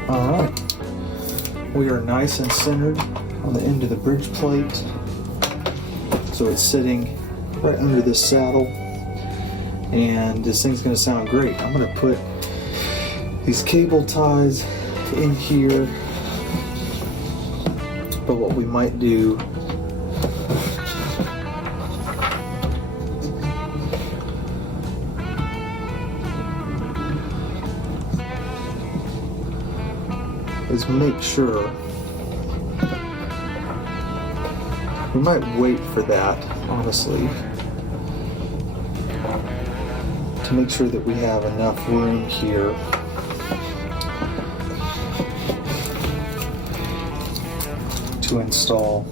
Alright, we are nice and centered on the end of the bridge plate, so it's sitting right under this saddle, and this thing's going to sound great. I'm going to put these cable ties in here, but what we might do is make sure, we might wait for that, honestly, to make sure that we have enough room here to install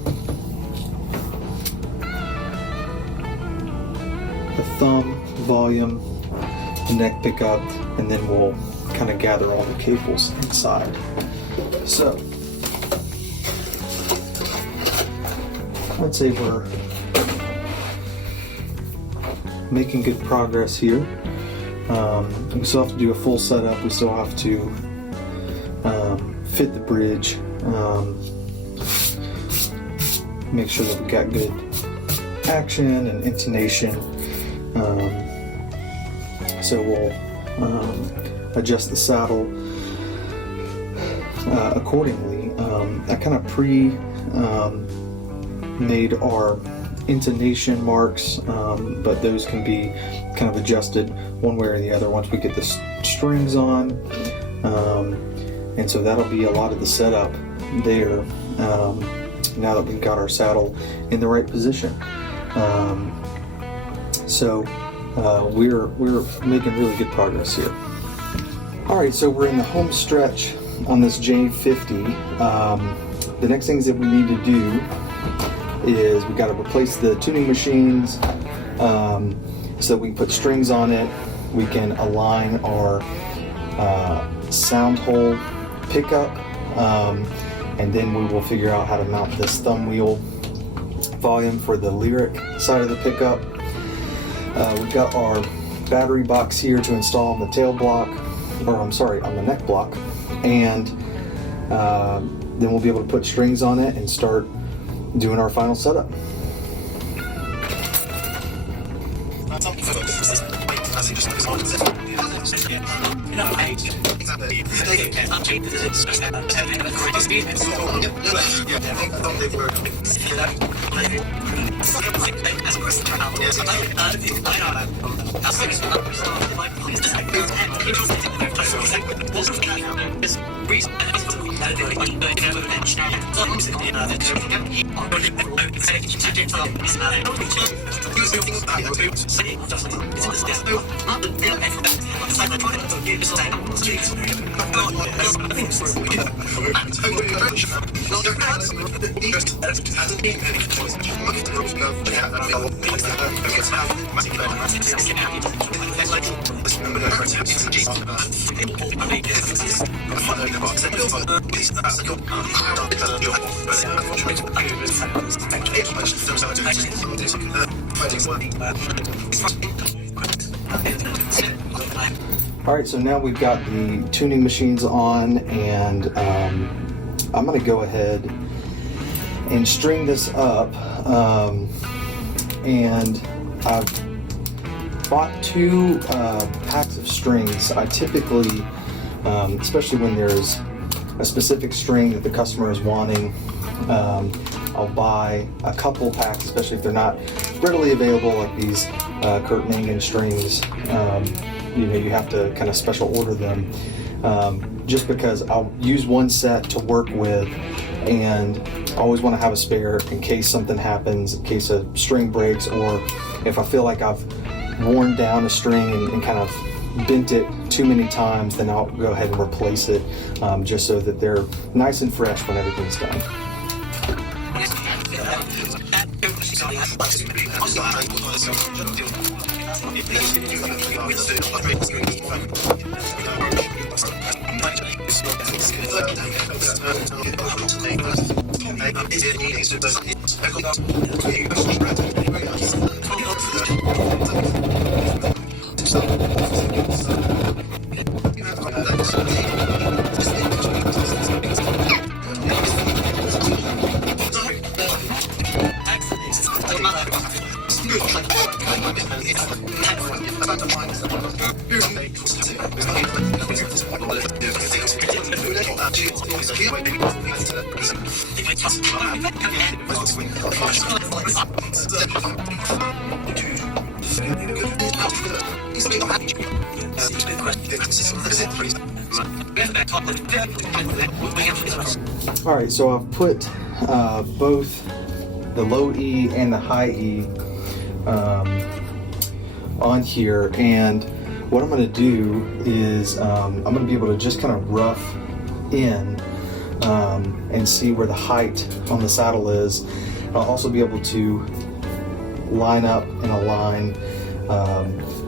the thumb, volume, the neck pickup, and then we'll kind of gather all the cables inside. So, I'd say we're making good progress here. We still have to do a full setup. We still have to fit the bridge, make sure that we got good action and intonation. So we'll adjust the saddle accordingly. I kind of made our intonation marks, but those can be kind of adjusted one way or the other once we get the strings on, and so that'll be a lot of the setup there, now that we've got our saddle in the right position. So we're making really good progress here. Alright, so we're in the home stretch on this J-50. The next things that we need to do is we got to replace the tuning machines, so we can put strings on it. We can align our sound hole pickup, and then we will figure out how to mount this thumb wheel volume for the lyric side of the pickup. We've got our battery box here to install on the tail block, or I'm sorry, on the neck block, and then we'll be able to put strings on it and start doing our final setup. Alright, so now we've got the tuning machines on, and I'm going to go ahead and string this up, and I've bought 2 packs of strings. I typically, especially when there's a specific string that the customer is wanting, I'll buy a couple packs, especially if they're not readily available, like these Kurt Mangan strings. You know, you have to kind of special order them, just because I'll use one set to work with, and I always want to have a spare in case something happens, in case a string breaks, or if I feel like I've worn down a string and kind of bent it too many times, then I'll go ahead and replace it, just so that they're nice and fresh when everything's done. All right, so I've put both the low E and the high E on here, and what I'm going to do is I'm going to be able to just kind of rough in and see where the height on the saddle is. I'll also be able to line up and align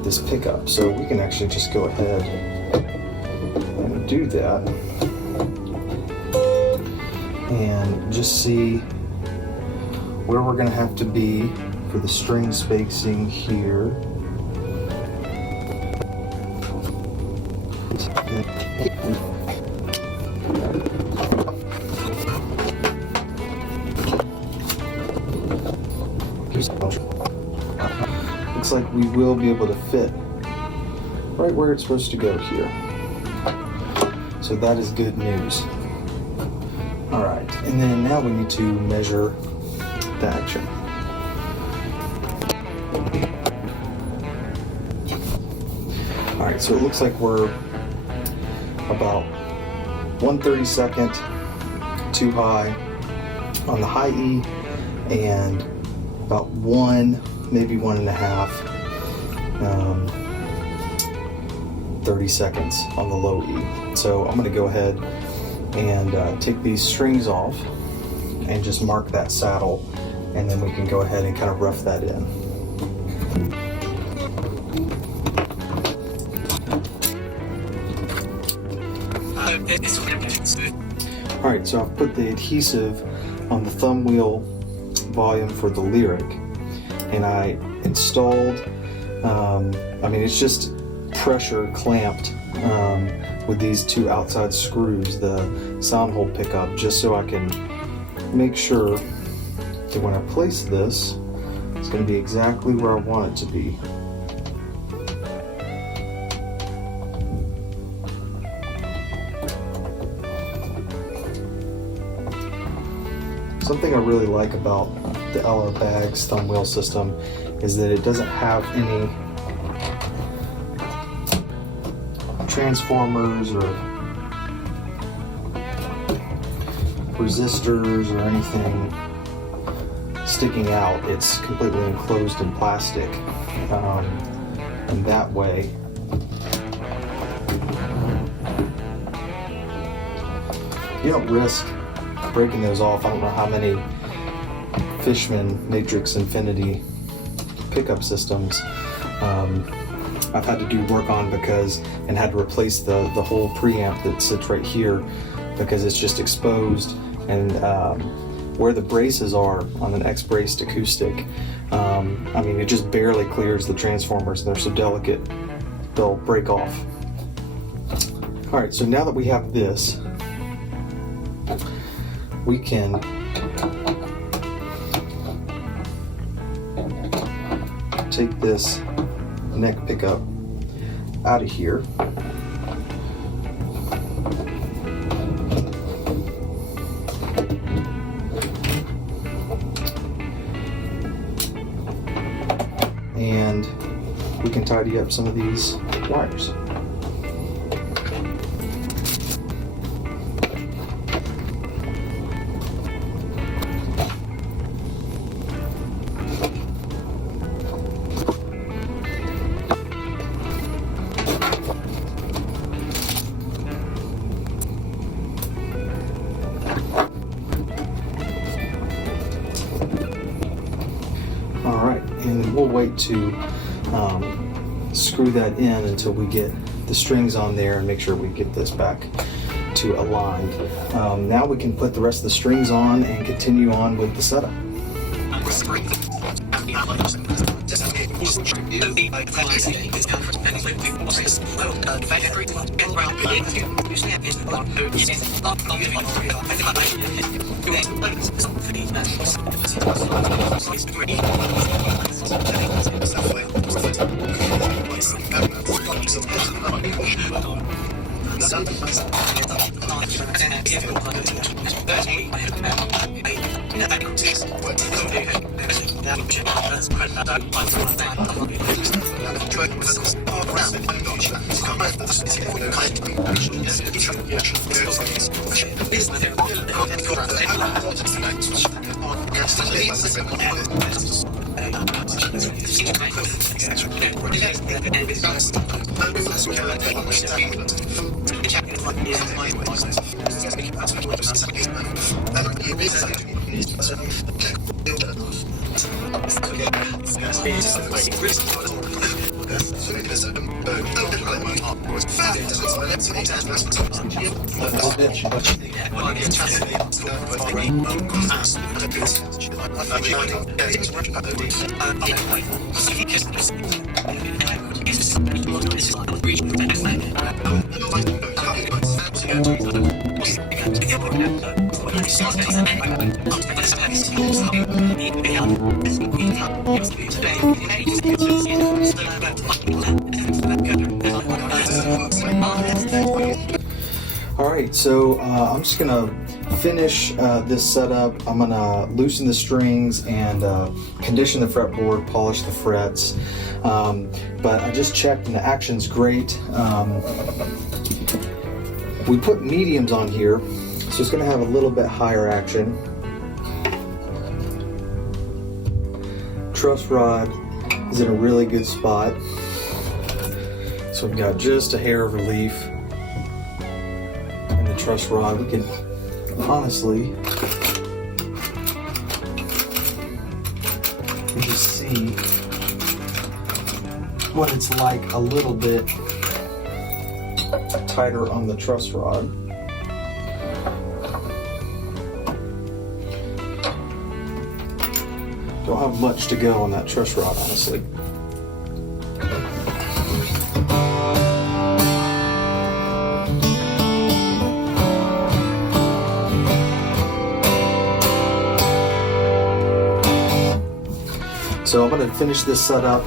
this pickup, so we can actually just go ahead and do that and just see where we're going to have to be for the string spacing here. Looks like we will be able to fit right where it's supposed to go here. So that is good news. All right, and then now we need to measure the action. All right, so it looks like we're about 1/32 too high on the high E, and about 1, maybe 1.5 30 seconds on the low E. So I'm going to go ahead and take these strings off and just mark that saddle, and then we can go ahead and kind of rough that in. All right, so I've put the adhesive on the thumb wheel volume for the Lyric, and I installed, it's just pressure clamped with these 2 outside screws, the sound hole pickup, just so I can make sure that when I place this, it's going to be exactly where I want it to be. Something I really like about the LR Baggs thumb wheel system is that it doesn't have any transformers or resistors or anything sticking out. It's completely enclosed in plastic, and that way you don't risk breaking those off. I don't know how many Fishman Matrix Infinity pickup systems I've had to do work on and had to replace the whole preamp that sits right here because it's just exposed, and where the braces are on an X-braced acoustic, it just barely clears the transformers, and they're so delicate they'll break off. All right, so now that we have this, we can take this neck pickup out of here. And we can tidy up some of these wires. we'll wait to screw that in until we get the strings on there and make sure we get this back to aligned. Now we can put the rest of the strings on and continue on with the setup. Alright, so I'm just going to finish this setup. I'm going to loosen the strings and condition the fretboard, polish the frets. But I just checked and the action's great. We put mediums on here, so it's going to have a little bit higher action. Truss rod is in a really good spot. So we've got just a hair of relief in the truss rod. We can honestly just see what it's like a little bit tighter on the truss rod. Don't have much to go on that truss rod, honestly. So I'm going to finish this setup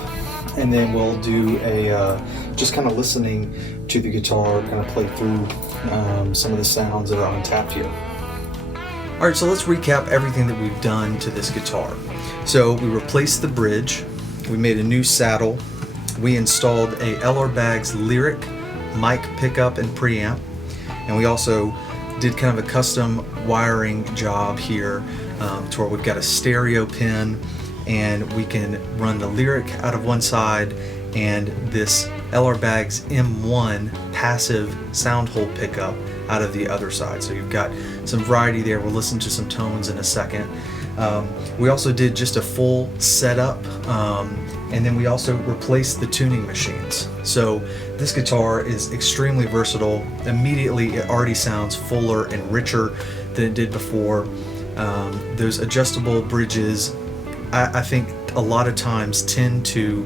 and then we'll do a just kind of listening to the guitar, kind of play through some of the sounds that are on tap here. Alright, so let's recap everything that we've done to this guitar. So we replaced the bridge, we made a new saddle, we installed a LR Baggs Lyric mic pickup and preamp, and we also did kind of a custom wiring job here to where we've got a stereo pin and we can run the Lyric out of one side and this LR Baggs M1 passive sound hole pickup out of the other side. So you've got some variety there. We'll listen to some tones in a second. We also did just a full setup and then we also replaced the tuning machines. So this guitar is extremely versatile. Immediately it already sounds fuller and richer than it did before. Those adjustable bridges I think a lot of times tend to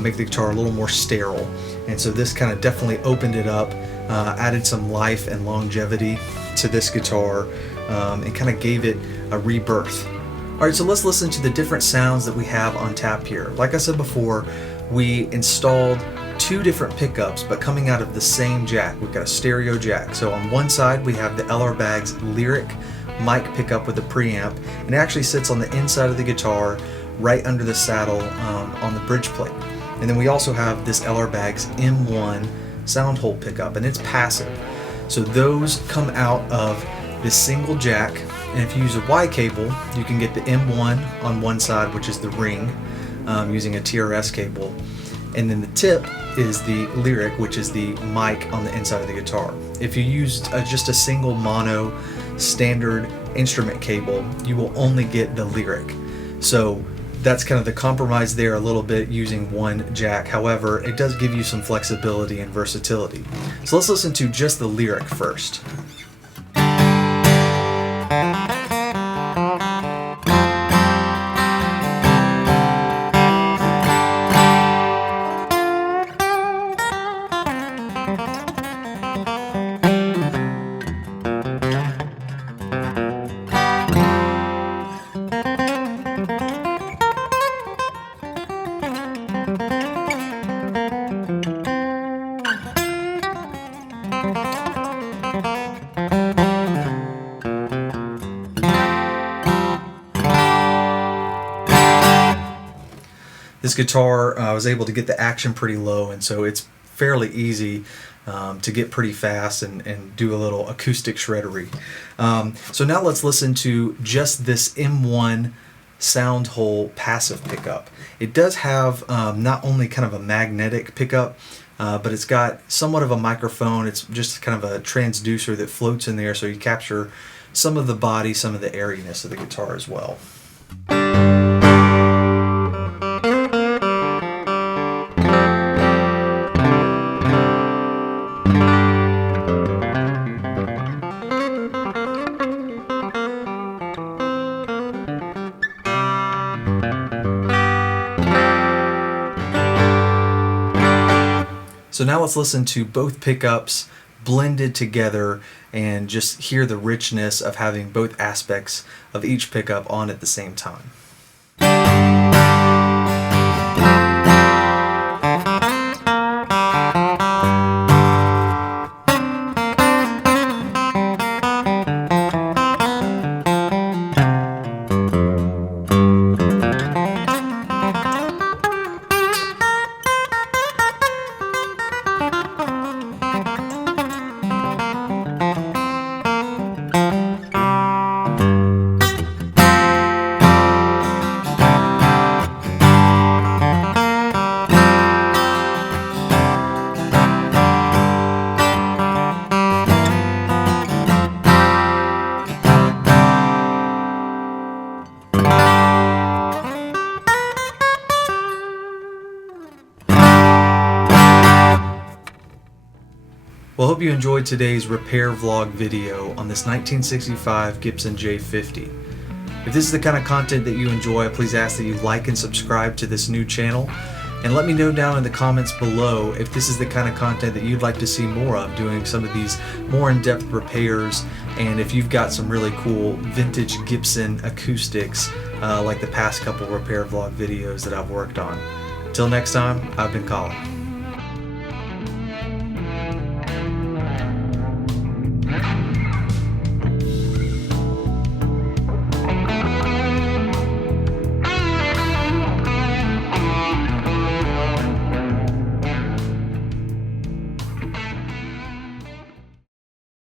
make the guitar a little more sterile, and so this kind of definitely opened it up, added some life and longevity to this guitar, and kind of gave it a rebirth. Alright, so let's listen to the different sounds that we have on tap here. Like I said before, we installed two different pickups but coming out of the same jack. We've got a stereo jack. So on one side we have the LR Baggs Lyric mic pickup with a preamp, and it actually sits on the inside of the guitar right under the saddle on the bridge plate. And then we also have this LR Baggs M1 sound hole pickup, and it's passive. So those come out of this single jack, and if you use a Y cable you can get the M1 on one side, which is the ring, using a TRS cable, and then the tip is the Lyric, which is the mic on the inside of the guitar. If you use just a single mono standard instrument cable, you will only get the Lyric. So that's kind of the compromise there a little bit, using one jack. However, it does give you some flexibility and versatility. So let's listen to just the lyric first. This guitar, I was able to get the action pretty low, and so it's fairly easy to get pretty fast and do a little acoustic shreddery. So now let's listen to just this M1 sound hole passive pickup. It does have not only kind of a magnetic pickup, but it's got somewhat of a microphone. It's just kind of a transducer that floats in there, so you capture some of the body, some of the airiness of the guitar as well. So now let's listen to both pickups blended together and just hear the richness of having both aspects of each pickup on at the same time. Well, I hope you enjoyed today's repair vlog video on this 1965 Gibson J-50. If this is the kind of content that you enjoy, please ask that you like and subscribe to this new channel. And let me know down in the comments below if this is the kind of content that you'd like to see more of, doing some of these more in-depth repairs, and if you've got some really cool vintage Gibson acoustics like the past couple repair vlog videos that I've worked on. Till next time, I've been Colin.